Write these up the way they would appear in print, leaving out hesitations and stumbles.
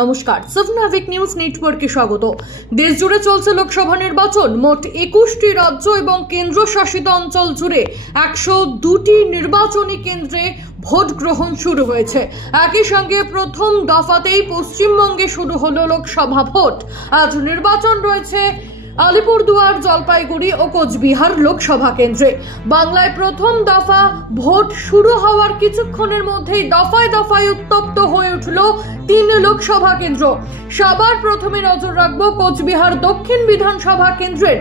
নমস্কার, সাবনাভিক নিউজ নেটওয়ার্কে স্বাগত। দেশ জুড়ে চলছে লোকসভা নির্বাচন। মোট 21টি রাজ্য এবং কেন্দ্রশাসিত অঞ্চল জুড়ে 102টি নির্বাচনী কেন্দ্রে ভোট গ্রহণ শুরু হয়েছে। একই সঙ্গে প্রথম দফাতেই পশ্চিমবঙ্গে শুরু হলো লোকসভা ভোট। আজ নির্বাচন রয়েছে আলিপুরদুয়ার, জলপাইগুড়ি ও কোচবিহার লোকসভা কেন্দ্রে। বাংলায় প্রথম দফা ভোট শুরু হওয়ার কিছুক্ষণের মধ্যেই দফায় দফায় উত্তপ্ত হয়ে উঠল 3 লোকসভা কেন্দ্র। সবার প্রথমে নজর রাখবো কোচবিহার দক্ষিণ বিধানসভা কেন্দ্রের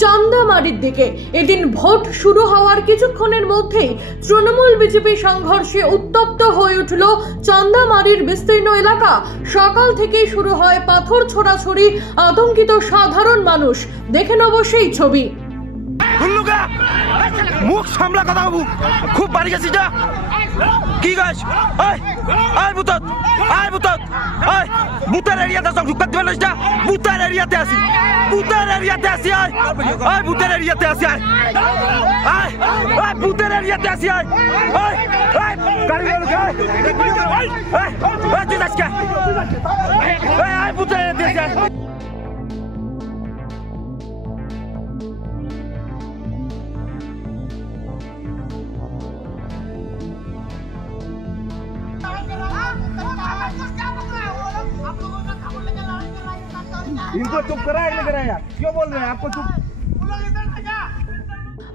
চান্দামারির দিকে। এদিন ভোট শুরু হওয়ার কিছুক্ষণের মধ্যেই তৃণমূল বিজেপি সংঘর্ষে উত্তপ্ত হয়ে উঠল চান্দামারির বিস্তীর্ণ এলাকা। সকাল থেকেই শুরু হয় পাথর ছোড়াছড়ি, আতঙ্কিত সাধারণ মানুষ। দেখে নেব সেই ছবি। মুখ সামলা কথা বাবু, খুব বাড়ি গেছি যা কি গাছ বুতার এরিয়াতে সব ঢুকাতে পারলো যা। বুতার এরিয়াতে আসি, বুতার এরিয়াতে আসি, বুতার এরিয়াতে আসি, বুতার এরিয়াতে আসি, গাড়ি বুতার এরিয়াতে আসি। इनको चुप कराया क्यों बोल रहे हैं आपको चुप।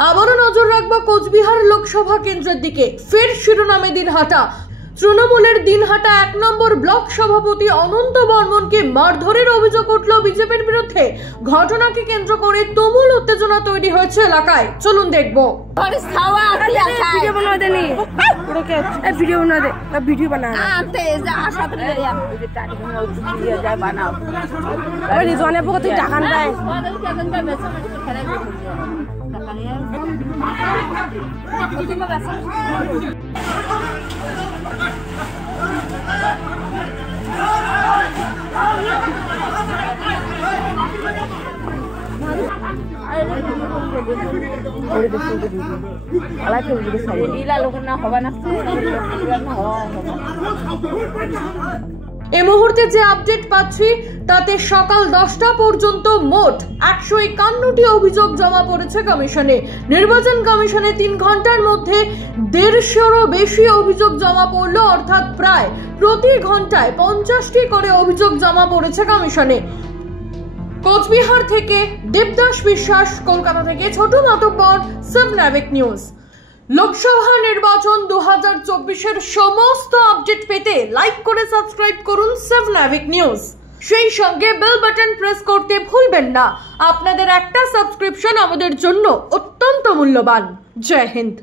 আবারও নজর রাখবো কোচবিহার লোকসভা কেন্দ্রের দিকে। ফের শিরোনামে দিনহাটা। তৃণমূলের দিনহাটা 1 নম্বর ব্লক সভাপতি অনন্ত বর্মনকে মারধরের অভিযোগ উঠল বিজেপির বিরুদ্ধে। ঘটনাকে কেন্দ্র করে তুমুল উত্তেজনা তৈরি হয়েছে এলাকায়। চলুন দেখবো। এই মুহূর্তে যে আপডেট পাচ্ছি তাতে সকাল 10টা পর্যন্ত মোট 151টি অভিযোগ জমা পড়েছে কমিশনে। নির্বাচন কমিশনে 3 ঘন্টার মধ্যে 150-এরও বেশি অভিযোগ জমা পড়লো, অর্থাৎ প্রায় প্রতি ঘন্টায় 50টি করে অভিযোগ জমা পড়েছে কমিশনে। কোচবিহার থেকে দেবদাস বিশ্বাস, কলকাতা থেকে ছোট মাতব্বর, সাবনাভিক নিউজ। লোকসভা নির্বাচন 2024-এর সমস্ত আপডেট পেতে লাইক করে সাবস্ক্রাইব করুন সাবনাভিক নিউজ। সেই সঙ্গে বেল বাটন প্রেস করতে ভুলবেন না। আপনাদের একটা সাবস্ক্রিপশন আমাদের জন্য অত্যন্ত মূল্যবান। জয় হিন্দ।